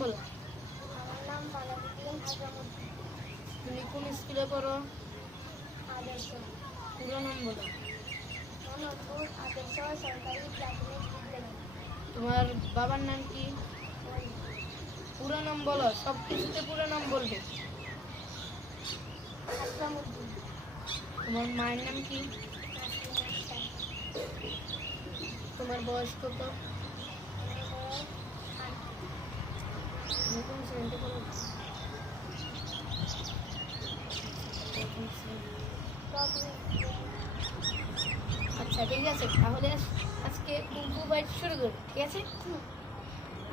বলো। আমার নাম বালাবিদ্দিন হাসামুদ্দিন। তুমি কোন স্কুলে পড়ো? আদর্শ। পুরো নাম বলো। মোহাম্মদপুর আদর্শ সরকারি প্রাথমিক বিদ্যালয়। তোমার বাবার নাম কি? ওই পুরো নাম বলো, সব কিছুতে পুরো নাম বলবে। হাসামুদ্দিন। তোমার মায়ের নাম কি? নাসরিন আক্তার। তোমার বয়স কত? আমার বয়স 8। তুমি কোন শ্রেণীতে পড়ো? প্রাথমিক। আচ্ছা ঠিক আছে, তাহলে আজকে কুংফু ফাইট শুরু করো, ঠিক আছে?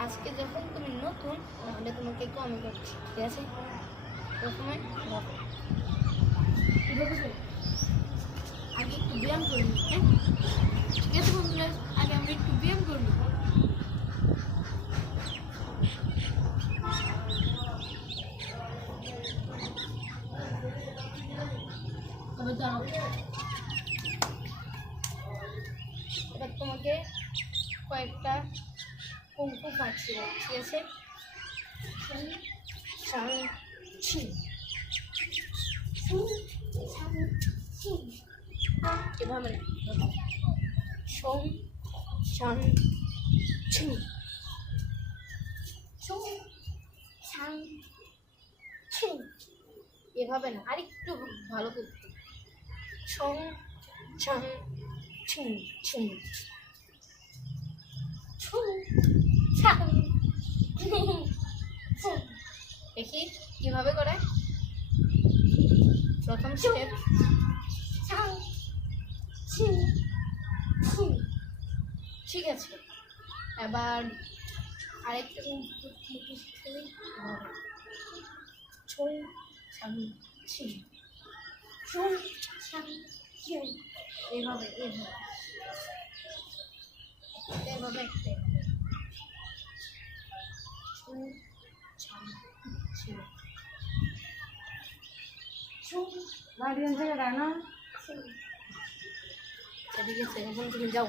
আজকে যখন তুমি নতুন, তাহলে তোমাকে কমই করছি, ঠিক আছে? প্রথমে রাখো। এভাবে করো। আগে একটু ব্যায়াম করবি, হ্যাঁ? ঠিক আছে বন্ধুরা, আগে আমরা একটু ব্যায়াম করবো। তবে দাঁড়াও, এবার তোমাকে কয়েকটা কুংফু ফাইট ছিল, ঠিক আছে? শাং ছি, এভাবে না, সোম শাং ছি, এভাবে না, আরেকটু ভালো করতে। সোম শাং ছিং ছিং, দেখি কিভাবে করে। প্রথম স্টেপ ঠিক আছে, এবার আরেকটা এইভাবে এইভাবে এভাবে একটা গার্ডিয়ান থেকে ডানা। ঠিক আছে, এখন তুমি যাও।